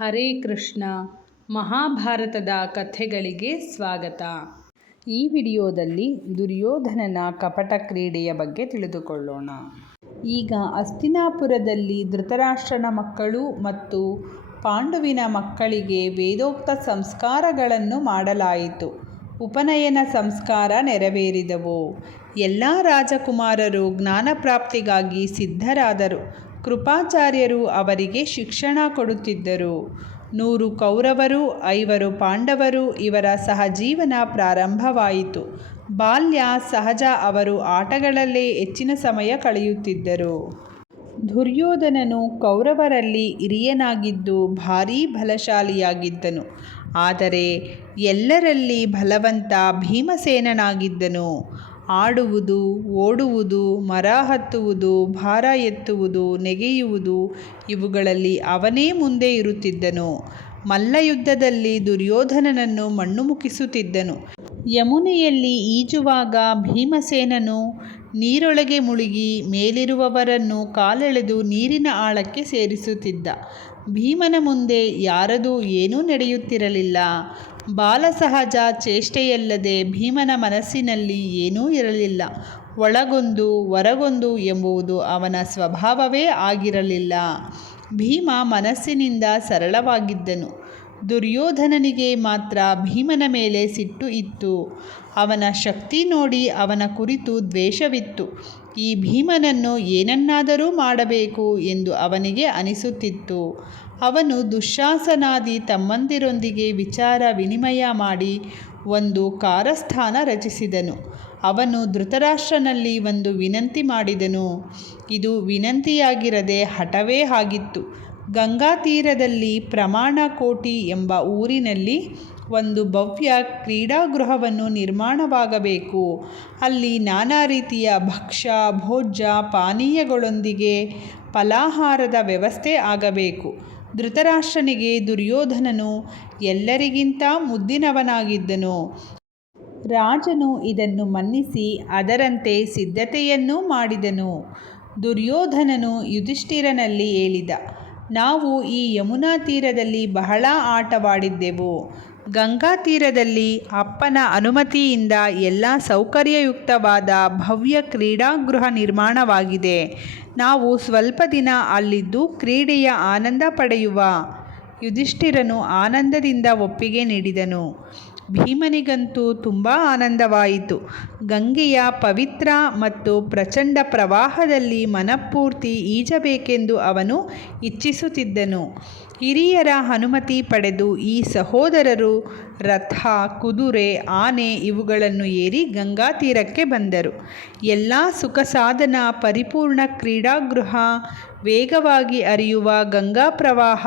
ಹರೇ ಕೃಷ್ಣ, ಮಹಾಭಾರತದ ಕಥೆಗಳಿಗೆ ಸ್ವಾಗತ. ಈ ವಿಡಿಯೋದಲ್ಲಿ ದುರ್ಯೋಧನನ ಕಪಟ ಕ್ರೀಡೆಯ ಬಗ್ಗೆ ತಿಳಿದುಕೊಳ್ಳೋಣ. ಈಗ ಅಸ್ತಿನಾಪುರದಲ್ಲಿ ಧೃತರಾಷ್ಟ್ರನ ಮಕ್ಕಳು ಮತ್ತು ಪಾಂಡುವಿನ ಮಕ್ಕಳಿಗೆ ವೇದೋಕ್ತ ಸಂಸ್ಕಾರಗಳನ್ನು ಮಾಡಲಾಯಿತು. ಉಪನಯನ ಸಂಸ್ಕಾರ ನೆರವೇರಿದವು. ಎಲ್ಲ ರಾಜಕುಮಾರರು ಜ್ಞಾನಪ್ರಾಪ್ತಿಗಾಗಿ ಸಿದ್ಧರಾದರು. ಕೃಪಾಚಾರ್ಯರು ಅವರಿಗೆ ಶಿಕ್ಷಣ ಕೊಡುತ್ತಿದ್ದರು. ನೂರು ಕೌರವರು, ಐವರು ಪಾಂಡವರು ಇವರ ಸಹಜೀವನ ಪ್ರಾರಂಭವಾಯಿತು. ಬಾಲ್ಯ, ಸಹಜ ಅವರು ಆಟಗಳಲ್ಲೇ ಹೆಚ್ಚಿನ ಸಮಯ ಕಳೆಯುತ್ತಿದ್ದರು. ದುರ್ಯೋಧನನು ಕೌರವರಲ್ಲಿ ಹಿರಿಯನಾಗಿದ್ದು ಭಾರೀ ಬಲಶಾಲಿಯಾಗಿದ್ದನು. ಆದರೆ ಎಲ್ಲರಲ್ಲಿ ಬಲವಂತ ಭೀಮಸೇನನಾಗಿದ್ದನು. ಆಡುವುದು, ಓಡುವುದು, ಮರ ಹತ್ತುವುದು, ಭಾರ ಎತ್ತುವುದು, ನೆಗೆಯುವುದು ಇವುಗಳಲ್ಲಿ ಅವನೇ ಮುಂದೆ ಇರುತ್ತಿದ್ದನು. ಮಲ್ಲಯುದ್ಧದಲ್ಲಿ ದುರ್ಯೋಧನನನ್ನು ಮಣ್ಣು ಮುಕ್ಕಿಸುತ್ತಿದ್ದನು ಯಮುನೆಯಲ್ಲಿ ಈಜುವಾಗ ಭೀಮಸೇನನು ನೀರೊಳಗೆ ಮುಳುಗಿ ಮೇಲಿರುವವರನ್ನು ಕಾಲೆಳೆದು ನೀರಿನ ಆಳಕ್ಕೆ ಸೇರಿಸುತ್ತಿದ್ದ. ಭೀಮನ ಮುಂದೆ ಯಾರದೂ ಏನೂ ನಡೆಯುತ್ತಿರಲಿಲ್ಲ. ಬಾಲಸಹಜ ಚೇಷ್ಟೆಯಲ್ಲದೆ ಭೀಮನ ಮನಸ್ಸಿನಲ್ಲಿ ಏನೂ ಇರಲಿಲ್ಲ. ಒಳಗೊಂದು ಹೊರಗೊಂದು ಎಂಬುವುದು ಅವನ ಸ್ವಭಾವವೇ ಆಗಿರಲಿಲ್ಲ. ಭೀಮ ಮನಸ್ಸಿನಿಂದ ಸರಳವಾಗಿದ್ದನು. ದುರ್ಯೋಧನನಿಗೆ ಮಾತ್ರ ಭೀಮನ ಮೇಲೆ ಸಿಟ್ಟು ಇತ್ತು. ಅವನ ಶಕ್ತಿ ನೋಡಿ ಅವನ ಕುರಿತು ದ್ವೇಷವಿತ್ತು. ಈ ಭೀಮನನ್ನು ಏನನ್ನಾದರೂ ಮಾಡಬೇಕು ಎಂದು ಅವನಿಗೆ ಅನಿಸುತ್ತಿತ್ತು. ಅವನು ದುಶ್ಯಾಸನಾದಿ ತಮ್ಮಂದಿರೊಂದಿಗೆ ವಿಚಾರ ವಿನಿಮಯ ಮಾಡಿ ಒಂದು ಕಾರಸ್ಥಾನ ರಚಿಸಿದನು. ಅವನು ಧೃತರಾಷ್ಟ್ರನಲ್ಲಿ ಒಂದು ವಿನಂತಿ ಮಾಡಿದನು. ಇದು ವಿನಂತಿಯಾಗಿರದೆ ಹಠವೇ ಆಗಿತ್ತು. ಗಂಗಾ ತೀರದಲ್ಲಿ ಪ್ರಮಾಣ ಕೋಟಿ ಎಂಬ ಊರಿನಲ್ಲಿ ಒಂದು ಭವ್ಯ ಕ್ರೀಡಾಗೃಹವನ್ನು ನಿರ್ಮಾಣವಾಗಬೇಕು. ಅಲ್ಲಿ ನಾನಾ ರೀತಿಯ ಭಕ್ಷ್ಯ, ಭೋಜ್ಯ, ಪಾನೀಯಗಳೊಂದಿಗೆ ಫಲಾಹಾರದ ವ್ಯವಸ್ಥೆ ಆಗಬೇಕು. ಧೃತರಾಷ್ಟ್ರನಿಗೆ ದುರ್ಯೋಧನನು ಎಲ್ಲರಿಗಿಂತ ಮುದ್ದಿನವನಾಗಿದ್ದನು. ರಾಜನು ಇದನ್ನು ಮನ್ನಿಸಿ ಅದರಂತೆ ಸಿದ್ಧತೆಯನ್ನೂ ಮಾಡಿದನು. ದುರ್ಯೋಧನನು ಯುಧಿಷ್ಠಿರನಲ್ಲಿ ಹೇಳಿದ ನಾವು ಈ ಯಮುನಾ ತೀರದಲ್ಲಿ ಬಹಳ ಆಟವಾಡಿದ್ದೆವು. ಗಂಗಾ ತೀರದಲ್ಲಿ ಅಪ್ಪನ ಅನುಮತಿಯಿಂದ ಎಲ್ಲ ಸೌಕರ್ಯಯುಕ್ತವಾದ ಭವ್ಯ ಕ್ರೀಡಾಗೃಹ ನಿರ್ಮಾಣವಾಗಿದೆ. ನಾವು ಸ್ವಲ್ಪ ದಿನ ಅಲ್ಲಿದ್ದು ಕ್ರೀಡೆಯ ಆನಂದ ಪಡೆಯುವ. ಯುಧಿಷ್ಠಿರನು ಆನಂದದಿಂದ ಒಪ್ಪಿಗೆ ನೀಡಿದನು. ಭೀಮನಿಗಂತೂ ತುಂಬ ಆನಂದವಾಯಿತು. ಗಂಗೆಯ ಪವಿತ್ರ ಮತ್ತು ಪ್ರಚಂಡ ಪ್ರವಾಹದಲ್ಲಿ ಮನಪೂರ್ತಿ ಈಜಬೇಕೆಂದು ಅವನು ಇಚ್ಛಿಸುತ್ತಿದ್ದನು. ಹಿರಿಯರ ಅನುಮತಿ ಪಡೆದು ಈ ಸಹೋದರರು ರಥ, ಕುದುರೆ, ಆನೆ ಇವುಗಳನ್ನು ಏರಿ ಗಂಗಾ ತೀರಕ್ಕೆ ಬಂದರು. ಎಲ್ಲ ಸುಖ ಸಾಧನ ಪರಿಪೂರ್ಣ ಕ್ರೀಡಾಗೃಹ ವೇಗವಾಗಿ ಅರಿಯುವ ಗಂಗಾ ಪ್ರವಾಹ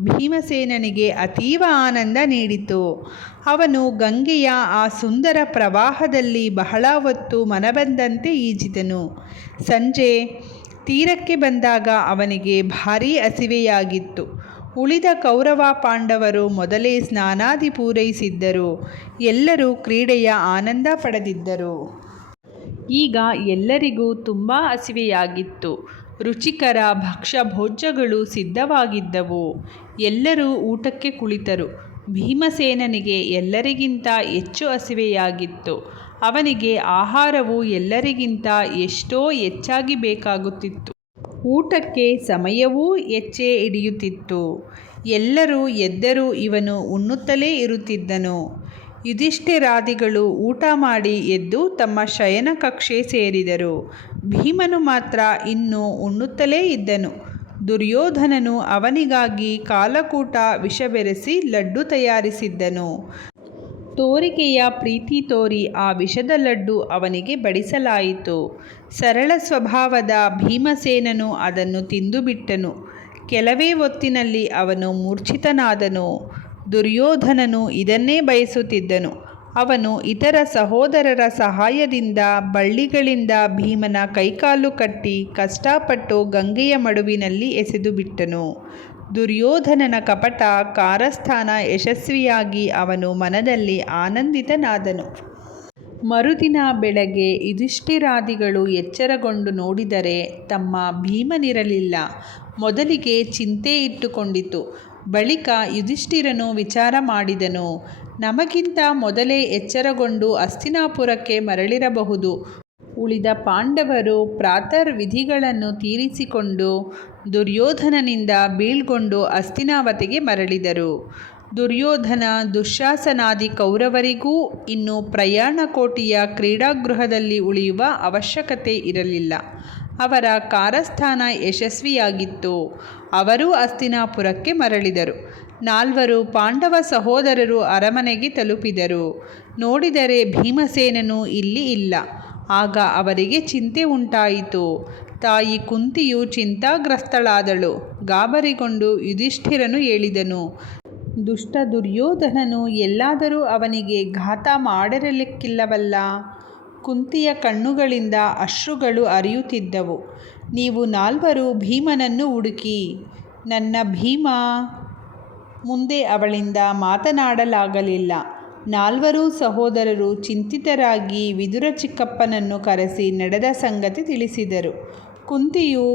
ಭೀಮಸೇನನಿಗೆ ಅತೀವ ಆನಂದ ನೀಡಿತು. ಅವನು ಗಂಗೆಯ ಆ ಸುಂದರ ಪ್ರವಾಹದಲ್ಲಿ ಬಹಳ ಹೊತ್ತು ಮನಬಂದಂತೆ ಈಜಿದನು. ಸಂಜೆ ತೀರಕ್ಕೆ ಬಂದಾಗ ಅವನಿಗೆ ಭಾರೀ ಹಸಿವೆಯಾಗಿತ್ತು. ಉಳಿದ ಕೌರವ ಪಾಂಡವರು ಮೊದಲೇ ಸ್ನಾನಾದಿ ಪೂರೈಸಿದ್ದರು. ಎಲ್ಲರೂ ಕ್ರೀಡೆಯ ಆನಂದ ಪಡೆದಿದ್ದರು. ಈಗ ಎಲ್ಲರಿಗೂ ತುಂಬ ಹಸಿವೆಯಾಗಿತ್ತು. ರುಚಿಕರ ಭಕ್ಷ್ಯ ಭೋಜ್ಯಗಳು ಸಿದ್ಧವಾಗಿದ್ದವು. ಎಲ್ಲರೂ ಊಟಕ್ಕೆ ಕುಳಿತರು. ಭೀಮಸೇನನಿಗೆ ಎಲ್ಲರಿಗಿಂತ ಹೆಚ್ಚು ಹಸಿವೆಯಾಗಿತ್ತು. ಅವನಿಗೆ ಆಹಾರವು ಎಲ್ಲರಿಗಿಂತ ಎಷ್ಟೋ ಹೆಚ್ಚಾಗಿ ಬೇಕಾಗುತ್ತಿತ್ತು. ಊಟಕ್ಕೆ ಸಮಯವೂ ಹೆಚ್ಚೇ ಹಿಡಿಯುತ್ತಿತ್ತು. ಎಲ್ಲರೂ ಎದ್ದರೂ ಇವನು ಉಣ್ಣುತ್ತಲೇ ಇರುತ್ತಿದ್ದನು. ಯುಧಿಷ್ಠಿರಾದಿಗಳು ಊಟ ಮಾಡಿ ಎದ್ದು ತಮ್ಮ ಶಯನ ಕಕ್ಷೆ ಸೇರಿದರು. ಭೀಮನು ಮಾತ್ರ ಇನ್ನೂ ಉಣ್ಣುತ್ತಲೇ ಇದ್ದನು. ದುರ್ಯೋಧನನು ಅವನಿಗಾಗಿ ಕಾಲಕೂಟ ವಿಷ ಬೆರೆಸಿ ಲಡ್ಡು ತಯಾರಿಸಿದ್ದನು. ತೋರಿಕೆಯ ಪ್ರೀತಿ ತೋರಿ ಆ ವಿಷದ ಲಡ್ಡು ಅವನಿಗೆ ಬಡಿಸಲಾಯಿತು. ಸರಳ ಸ್ವಭಾವದ ಭೀಮಸೇನನು ಅದನ್ನು ತಿಂದುಬಿಟ್ಟನು. ಕೆಲವೇ ಹೊತ್ತಿನಲ್ಲಿ ಅವನು ಮೂರ್ಛಿತನಾದನು. ದುರ್ಯೋಧನನು ಇದನ್ನೇ ಬಯಸುತ್ತಿದ್ದನು. ಅವನು ಇತರ ಸಹೋದರರ ಸಹಾಯದಿಂದ ಬಳ್ಳಿಗಳಿಂದ ಭೀಮನ ಕೈಕಾಲು ಕಟ್ಟಿ ಕಷ್ಟಪಟ್ಟು ಗಂಗೆಯ ಮಡುವಿನಲ್ಲಿ ಎಸೆದು ಬಿಟ್ಟನು. ದುರ್ಯೋಧನನ ಕಪಟ ಕಾರಸ್ಥಾನ ಯಶಸ್ವಿಯಾಗಿ ಅವನು ಮನದಲ್ಲಿ ಆನಂದಿತನಾದನು. ಮರುದಿನ ಬೆಳಗ್ಗೆ ಯುಧಿಷ್ಠಿರಾದಿಗಳು ಎಚ್ಚರಗೊಂಡು ನೋಡಿದರೆ ತಮ್ಮ ಭೀಮನಿರಲಿಲ್ಲ. ಮೊದಲಿಗೆ ಚಿಂತೆ ಇಟ್ಟುಕೊಂಡಿತು. ಬಳಿಕ ಯುಧಿಷ್ಠಿರನು ವಿಚಾರ ಮಾಡಿದನು, ನಮಗಿಂತ ಮೊದಲೇ ಎಚ್ಚರಗೊಂಡು ಅಸ್ತಿನಾಪುರಕ್ಕೆ ಮರಳಿರಬಹುದು. ಉಳಿದ ಪಾಂಡವರು ಪ್ರಾತರ್ ವಿಧಿಗಳನ್ನು ತೀರಿಸಿಕೊಂಡು ದುರ್ಯೋಧನನಿಂದ ಬೀಳ್ಗೊಂಡು ಅಸ್ತಿನಾವತಿಗೆ ಮರಳಿದರು. ದುರ್ಯೋಧನ ದುಶ್ಯಾಸನಾದಿ ಕೌರವರಿಗೂ ಇನ್ನು ಪ್ರಯಾಣ ಕೋಟಿಯ ಕ್ರೀಡಾಗೃಹದಲ್ಲಿ ಉಳಿಯುವ ಅವಶ್ಯಕತೆ ಇರಲಿಲ್ಲ. ಅವರ ಕಾರಸ್ಥಾನ ಯಶಸ್ವಿಯಾಗಿತ್ತು. ಅವರೂ ಅಸ್ತಿನಾಪುರಕ್ಕೆ ಮರಳಿದರು. ನಾಲ್ವರು ಪಾಂಡವ ಸಹೋದರರು ಅರಮನೆಗೆ ತಲುಪಿದರು. ನೋಡಿದರೆ ಭೀಮಸೇನನು ಇಲ್ಲಿ ಇಲ್ಲ. ಆಗ ಅವರಿಗೆ ಚಿಂತೆ ಉಂಟಾಯಿತು. ತಾಯಿ ಕುಂತಿಯು ಚಿಂತಾಗ್ರಸ್ತಳಾದಳು. ಗಾಬರಿಗೊಂಡು ಯುಧಿಷ್ಠಿರನು ಹೇಳಿದನು, ದುಷ್ಟ ದುರ್ಯೋಧನನು ಎಲ್ಲಾದರೂ ಅವನಿಗೆ ಘಾತ ಮಾಡಿರಲಿಕ್ಕಿಲ್ಲವಲ್ಲ? ಕುಂತಿಯ ಕಣ್ಣುಗಳಿಂದ ಅಶ್ರುಗಳು ಅರಿಯುತ್ತಿದ್ದವು. ನೀವು ನಾಲ್ವರು ಭೀಮನನ್ನು ಹುಡುಕಿ, ನನ್ನ ಭೀಮ ಮುಂದೆ ಅವಳಿಂದ ಮಾತನಾಡಲಾಗಲಿಲ್ಲ. ನಾಲ್ವರೂ ಸಹೋದರರು ಚಿಂತಿತರಾಗಿ ವಿದುರ ಚಿಕ್ಕಪ್ಪನನ್ನು ಕರೆಸಿ ನಡೆದ ಸಂಗತಿ ತಿಳಿಸಿದರು. ಕುಂತಿಯು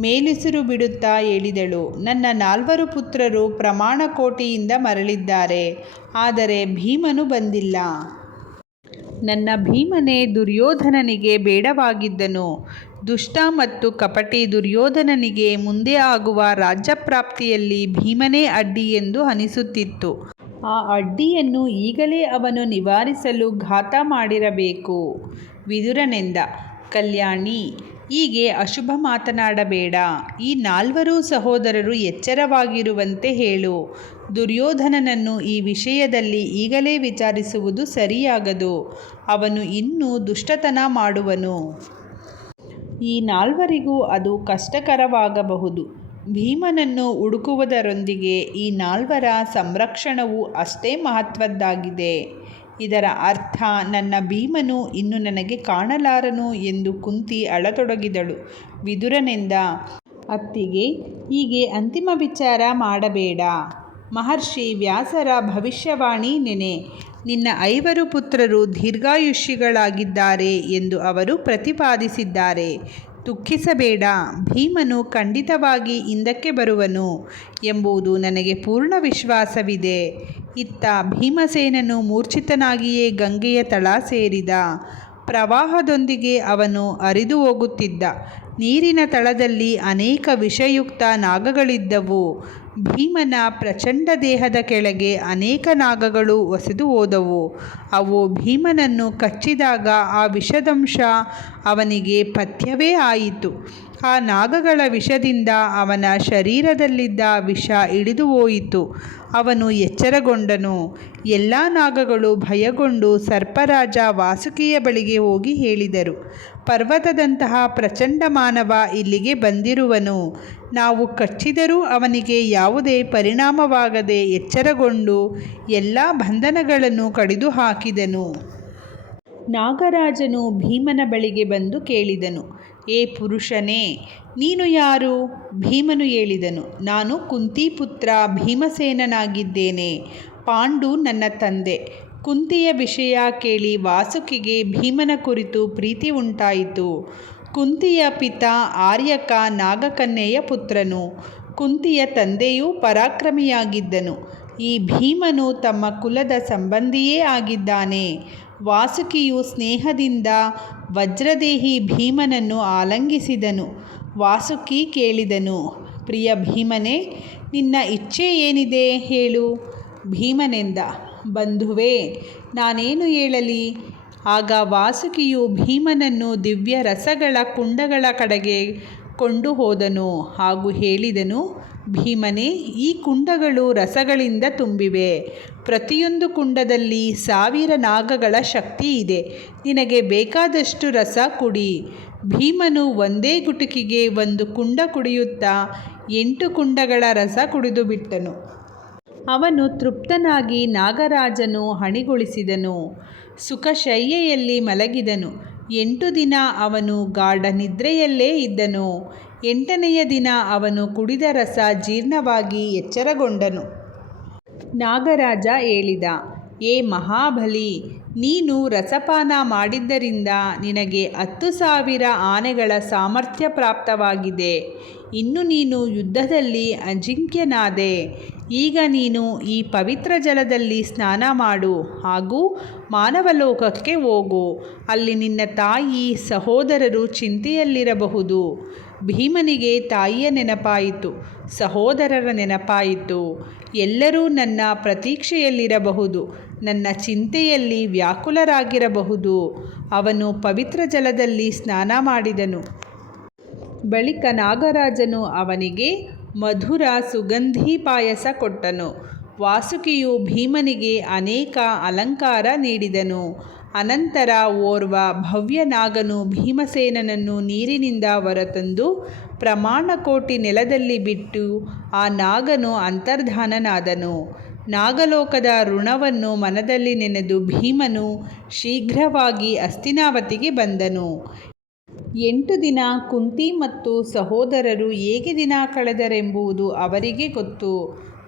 ಮೇಲಿಸಿರು ಬಿಡುತ್ತಾ ಹೇಳಿದಳು, ನನ್ನ ನಾಲ್ವರು ಪುತ್ರರು ಪ್ರಮಾಣಕೋಟಿಯಿಂದ ಮರಳಿದ್ದಾರೆ, ಆದರೆ ಭೀಮನು ಬಂದಿಲ್ಲ. ನನ್ನ ಭೀಮನೇ ದುರ್ಯೋಧನನಿಗೆ ಬೇಡವಾಗಿದ್ದನು. ದುಷ್ಟ ಮತ್ತು ಕಪಟಿ ದುರ್ಯೋಧನನಿಗೆ ಮುಂದೆ ಆಗುವ ರಾಜ್ಯಪ್ರಾಪ್ತಿಯಲ್ಲಿ ಭೀಮನೇ ಅಡ್ಡಿ ಎಂದು ಅನಿಸುತ್ತಿತ್ತು. ಆ ಅಡ್ಡಿಯನ್ನು ಈಗಲೇ ಅವನು ನಿವಾರಿಸಲು ಘಾತ ಮಾಡಿರಬೇಕು. ವಿದುರನೆಂದ, ಕಲ್ಯಾಣಿ ಹೀಗೆ ಅಶುಭ ಮಾತನಾಡಬೇಡ. ಈ ನಾಲ್ವರು ಸಹೋದರರು ಎಚ್ಚರವಾಗಿರುವಂತೆ ಹೇಳು. ದುರ್ಯೋಧನನನ್ನು ಈ ವಿಷಯದಲ್ಲಿ ಈಗಲೇ ವಿಚಾರಿಸುವುದು ಸರಿಯಾಗದು. ಅವನು ಇನ್ನೂ ದುಷ್ಟತನ ಮಾಡುವನು. ಈ ನಾಲ್ವರಿಗೂ ಅದು ಕಷ್ಟಕರವಾಗಬಹುದು. ಭೀಮನನ್ನು ಹುಡುಕುವುದರೊಂದಿಗೆ ಈ ನಾಲ್ವರ ಸಂರಕ್ಷಣವು ಅಷ್ಟೇ ಮಹತ್ವದ್ದಾಗಿದೆ. ಇದರ ಅರ್ಥ, ನನ್ನ ಭೀಮನು ಇನ್ನು ನನಗೆ ಕಾಣಲಾರನು ಎಂದು ಕುಂತಿ ಅಳತೊಡಗಿದಳು. ವಿದುರನೆಂದ, ಅತ್ತಿಗೆ, ಹೀಗೆ ಅಂತಿಮ ವಿಚಾರ ಮಾಡಬೇಡ. ಮಹರ್ಷಿ ವ್ಯಾಸರ ಭವಿಷ್ಯವಾಣಿ ನೆನೆ, ನಿನ್ನ ಐವರು ಪುತ್ರರು ದೀರ್ಘಾಯುಷಿಗಳಾಗಿದ್ದಾರೆ ಎಂದು ಅವರು ಪ್ರತಿಪಾದಿಸಿದ್ದಾರೆ. ದುಃಖಿಸಬೇಡ. ಭೀಮನು ಖಂಡಿತವಾಗಿ ಹಿಂದಕ್ಕೆ ಬರುವನು ಎಂಬುದು ನನಗೆ ಪೂರ್ಣ ವಿಶ್ವಾಸವಿದೆ. ಇತ್ತ ಭೀಮಸೇನನು ಮೂರ್ಛಿತನಾಗಿಯೇ ಗಂಗೆಯ ತಳ ಸೇರಿದ ಪ್ರವಾಹದೊಂದಿಗೆ ಅವನು ಹರಿದು ಹೋಗುತ್ತಿದ್ದ. ನೀರಿನ ತಳದಲ್ಲಿ ಅನೇಕ ವಿಷಯುಕ್ತ ನಾಗಗಳಿದ್ದವು. ಭೀಮನ ಪ್ರಚಂಡ ದೇಹದ ಕೆಳಗೆ ಅನೇಕ ನಾಗಗಳು ಒಸೆದು ಹೋದವು. ಅವು ಭೀಮನನ್ನು ಕಚ್ಚಿದಾಗ ಆ ವಿಷದಂಶ ಅವನಿಗೆ ಪಥ್ಯವೇ ಆಯಿತು. ಆ ನಾಗಗಳ ವಿಷದಿಂದ ಅವನ ಶರೀರದಲ್ಲಿದ್ದ ವಿಷ ಇಳಿದು ಹೋಯಿತು. ಅವನು ಎಚ್ಚರಗೊಂಡನು. ಎಲ್ಲ ನಾಗಗಳು ಭಯಗೊಂಡು ಸರ್ಪರಾಜ ವಾಸುಕಿಯ ಬಳಿಗೆ ಹೋಗಿ ಹೇಳಿದರು, ಪರ್ವತದಂತಹ ಪ್ರಚಂಡ ಮಾನವ ಇಲ್ಲಿಗೆ ಬಂದಿರುವನು. ನಾವು ಕಚ್ಚಿದರೂ ಅವನಿಗೆ ಯಾವುದೇ ಪರಿಣಾಮವಾಗದೆ ಎಚ್ಚರಗೊಂಡು ಎಲ್ಲ ಬಂಧನಗಳನ್ನು ಕಡಿದು ಹಾಕಿದನು ನಾಗರಾಜನು ಭೀಮನ ಬಳಿಗೆ ಬಂದು ಕೇಳಿದನು. ಏ ಪುರುಷನೇ, ನೀನು ಯಾರು? ಭೀಮನು ಹೇಳಿದನು, ನಾನು ಕುಂತಿಪುತ್ರ, ಭೀಮಸೇನನಾಗಿದ್ದೇನೆ. ಪಾಂಡು ನನ್ನ ತಂದೆ. ಕುಂತಿಯ ವಿಷಯ ಕೇಳಿ ವಾಸುಕಿಗೆ ಭೀಮನ ಕುರಿತು ಪ್ರೀತಿ ಉಂಟಾಯಿತು. ಕುಂತಿಯ ಪಿತ ಆರ್ಯಕ ನಾಗಕನ್ಯೆಯ ಪುತ್ರನು. ಕುಂತಿಯ ತಂದೆಯೂ ಪರಾಕ್ರಮಿಯಾಗಿದ್ದನು. ಈ ಭೀಮನು ತಮ್ಮ ಕುಲದ ಸಂಬಂಧಿಯೇ ಆಗಿದ್ದಾನೆ. ವಾಸುಕಿಯು ಸ್ನೇಹದಿಂದ ವಜ್ರದೇಹಿ ಭೀಮನನ್ನು ಆಲಂಗಿಸಿದನು. ವಾಸುಕಿ ಕೇಳಿದನು, ಪ್ರಿಯ ಭೀಮನೇ, ನಿನ್ನ ಇಚ್ಛೆ ಏನಿದೆ ಹೇಳು. ಭೀಮನೆಂದ, ಬಂಧುವೇ, ನಾನೇನು ಹೇಳಲಿ? ಆಗ ವಾಸುಕಿಯು ಭೀಮನನ್ನು ದಿವ್ಯ ರಸಗಳ ಕುಂಡಗಳ ಕಡೆಗೆ ಕೊಂಡು ಹೋದನು ಹಾಗೂ ಹೇಳಿದನು, ಭೀಮನೇ, ಈ ಕುಂಡಗಳು ರಸಗಳಿಂದ ತುಂಬಿವೆ. ಪ್ರತಿಯೊಂದು ಕುಂಡದಲ್ಲಿ ಸಾವಿರ ನಾಗಗಳ ಶಕ್ತಿ ಇದೆ. ನಿನಗೆ ಬೇಕಾದಷ್ಟು ರಸ ಕುಡಿ. ಭೀಮನು ಒಂದೇ ಗುಟುಕಿಗೆ ಒಂದು ಕುಂಡ ಕುಡಿಯುತ್ತಾ ಎಂಟು ಕುಂಡಗಳ ರಸ ಕುಡಿದು ಬಿಟ್ಟನು. ಅವನು ತೃಪ್ತನಾಗಿ ನಾಗರಾಜನು ಹಣಿಗೊಳಿಸಿದನು. ಸುಖಶಯ್ಯೆಯಲ್ಲಿ ಮಲಗಿದನು. ಎಂಟು ದಿನ ಅವನು ಗಾಢ ನಿದ್ರೆಯಲ್ಲೇ ಇದ್ದನು. ಎಂಟನೆಯ ದಿನ ಅವನು ಕುಡಿದ ರಸ ಜೀರ್ಣವಾಗಿ ಎಚ್ಚರಗೊಂಡನು. ನಾಗರಾಜ ಹೇಳಿದ, ಏ ಮಹಾಬಲಿ, ನೀನು ರಸಪಾನ ಮಾಡಿದ್ದರಿಂದ ನಿನಗೆ ಹತ್ತು ಸಾವಿರ ಆನೆಗಳ ಸಾಮರ್ಥ್ಯ ಪ್ರಾಪ್ತವಾಗಿದೆ. ಇನ್ನು ನೀನು ಯುದ್ಧದಲ್ಲಿ ಅಜಿಂಕ್ಯನಾದೆ. ಈಗ ನೀನು ಈ ಪವಿತ್ರ ಜಲದಲ್ಲಿ ಸ್ನಾನ ಮಾಡು ಹಾಗೂ ಮಾನವಲೋಕಕ್ಕೆ ಹೋಗು. ಅಲ್ಲಿ ನಿನ್ನ ತಾಯಿ ಸಹೋದರರು ಚಿಂತೆಯಲ್ಲಿರಬಹುದು. ಭೀಮನಿಗೆ ತಾಯಿಯ ನೆನಪಾಯಿತು, ಸಹೋದರರ ನೆನಪಾಯಿತು. ಎಲ್ಲರೂ ನನ್ನ ಪ್ರತೀಕ್ಷೆಯಲ್ಲಿರಬಹುದು, ನನ್ನ ಚಿಂತೆಯಲ್ಲಿ ವ್ಯಾಕುಲರಾಗಿರಬಹುದು. ಅವನು ಪವಿತ್ರ ಜಲದಲ್ಲಿ ಸ್ನಾನ ಮಾಡಿದನು. ಬಳಿಕ ನಾಗರಾಜನು ಅವನಿಗೆ ಮಧುರ ಸುಗಂಧಿ ಪಾಯಸ ಕೊಟ್ಟನು. ವಾಸುಕಿಯು ಭೀಮನಿಗೆ ಅನೇಕ ಅಲಂಕಾರ ನೀಡಿದನು. ಅನಂತರ ಓರ್ವ ಭವ್ಯ ನಾಗನು ಭೀಮಸೇನನನ್ನು ನೀರಿನಿಂದ ಹೊರತಂದು ಪ್ರಮಾಣಕೋಟಿ ನೆಲದಲ್ಲಿ ಬಿಟ್ಟು ಆ ನಾಗನು ಅಂತರ್ಧಾನನಾದನು. ನಾಗಲೋಕದ ಋಣವನ್ನು ಮನದಲ್ಲಿ ನೆನೆದು ಭೀಮನು ಶೀಘ್ರವಾಗಿ ಅಸ್ತಿನಾವತಿಗೆ ಬಂದನು. ಎಂಟು ದಿನ ಕುಂತಿ ಮತ್ತು ಸಹೋದರರು ಹೇಗೆ ದಿನ ಕಳೆದರೆಂಬುದು ಅವರಿಗೆ ಗೊತ್ತು.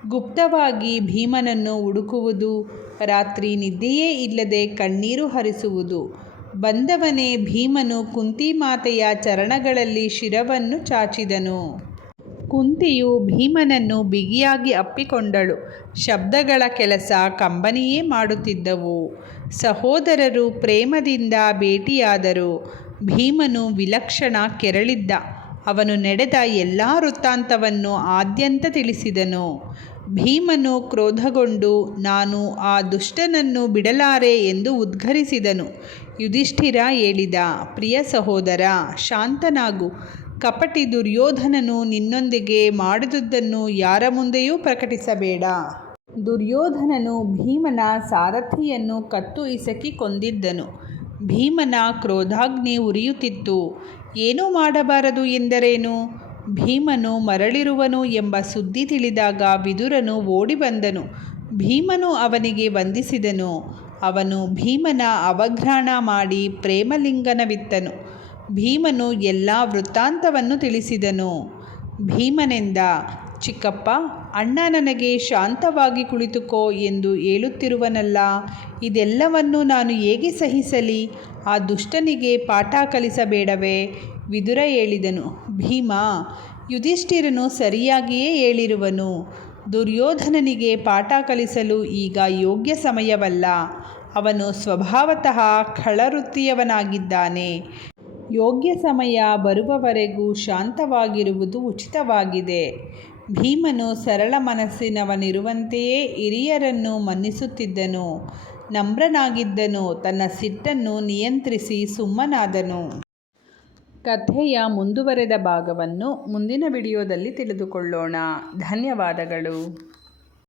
ಗುಪ್ತವಾಗಿ ಭೀಮನನ್ನು ಹುಡುಕುವುದು, ರಾತ್ರಿ ನಿದ್ದೆಯೇ ಇಲ್ಲದೆ ಕಣ್ಣೀರು ಹರಿಸುವುದು. ಬಂದವನೇ ಭೀಮನು ಕುಂತಿ ಮಾತೆಯ ಚರಣಗಳಲ್ಲಿ ಶಿರವನ್ನು ಚಾಚಿದನು. ಕುಂತಿಯು ಭೀಮನನ್ನು ಬಿಗಿಯಾಗಿ ಅಪ್ಪಿಕೊಂಡಳು. ಶಬ್ದಗಳ ಕೆಲಸ ಕಂಬನಿಯೇ ಮಾಡುತ್ತಿದ್ದವು. ಸಹೋದರರು ಪ್ರೇಮದಿಂದ ಭೇಟಿಯಾದರು. ಭೀಮನು ವಿಲಕ್ಷಣ ಕೆರಳಿದ್ದ. ಅವನು ನಡೆದ ಎಲ್ಲ ವೃತ್ತಾಂತವನ್ನು ಆದ್ಯಂತ ತಿಳಿಸಿದನು. ಭೀಮನು ಕ್ರೋಧಗೊಂಡು, ನಾನು ಆ ದುಷ್ಟನನ್ನು ಬಿಡಲಾರೆ ಎಂದು ಉದ್ಘರಿಸಿದನು. ಯುಧಿಷ್ಠಿರ ಹೇಳಿದ, ಪ್ರಿಯ ಸಹೋದರ, ಶಾಂತನಾಗು. ಕಪಟಿ ದುರ್ಯೋಧನನು ನಿನ್ನೊಂದಿಗೆ ಮಾಡಿದುದನ್ನು ಯಾರ ಮುಂದೆಯೂ ಪ್ರಕಟಿಸಬೇಡ. ದುರ್ಯೋಧನನು ಭೀಮನ ಸಾರಥಿಯನ್ನು ಕತ್ತು ಇಸಕಿ ಕೊಂದಿದ್ದನು. ಭೀಮನ ಕ್ರೋಧಾಗ್ನಿ ಉರಿಯುತ್ತಿತ್ತು. ಏನು ಮಾಡಬಾರದು ಎಂದರೇನು? ಭೀಮನು ಮರಳಿರುವನು ಎಂಬ ಸುದ್ದಿ ತಿಳಿದಾಗ ವಿದುರನು ಓಡಿ ಬಂದನು ಭೀಮನು ಅವನಿಗೆ ವಂದಿಸಿದನು. ಅವನು ಭೀಮನ ಅವಘ್ರಾಣ ಮಾಡಿ ಪ್ರೇಮಲಿಂಗನವಿತ್ತನು ಭೀಮನು ಎಲ್ಲ ವೃತ್ತಾಂತವನ್ನು ತಿಳಿಸಿದನು. ಭೀಮನೆಂದ ಚಿಕ್ಕಪ್ಪ, ಅಣ್ಣ ನನಗೆ ಶಾಂತವಾಗಿ ಕುಳಿತುಕೋ ಎಂದು ಹೇಳುತ್ತಿರುವನಲ್ಲ, ಇದೆಲ್ಲವನ್ನು ನಾನು ಹೇಗೆ ಸಹಿಸಲಿ? ಆ ದುಷ್ಟನಿಗೆ ಪಾಠ ಕಲಿಸಬೇಡವೇ? ವಿದುರ ಹೇಳಿದನು. ಭೀಮ, ಯುಧಿಷ್ಠಿರನು ಸರಿಯಾಗಿಯೇ ಹೇಳಿರುವನು. ದುರ್ಯೋಧನನಿಗೆ ಪಾಠ ಕಲಿಸಲು ಈಗ ಯೋಗ್ಯ ಸಮಯವಲ್ಲ. ಅವನು ಸ್ವಭಾವತಃ ಖಳವೃತ್ತಿಯವನಾಗಿದ್ದಾನೆ. ಯೋಗ್ಯ ಸಮಯ ಬರುವವರೆಗೂ ಶಾಂತವಾಗಿರುವುದು ಉಚಿತವಾಗಿದೆ. ಭೀಮನು ಸರಳ ಮನಸ್ಸಿನವನಿರುವಂತೆಯೇ ಹಿರಿಯರನ್ನು ಮನ್ನಿಸುತ್ತಿದ್ದನು. ನಮ್ರನಾಗಿದ್ದನು, ತನ್ನ ಸಿಟ್ಟನ್ನು ನಿಯಂತ್ರಿಸಿ ಸುಮ್ಮನಾದನು. ಕಥೆಯ ಮುಂದುವರೆದ ಭಾಗವನ್ನು ಮುಂದಿನ ವಿಡಿಯೋದಲ್ಲಿ ತಿಳಿದುಕೊಳ್ಳೋಣ. ಧನ್ಯವಾದಗಳು.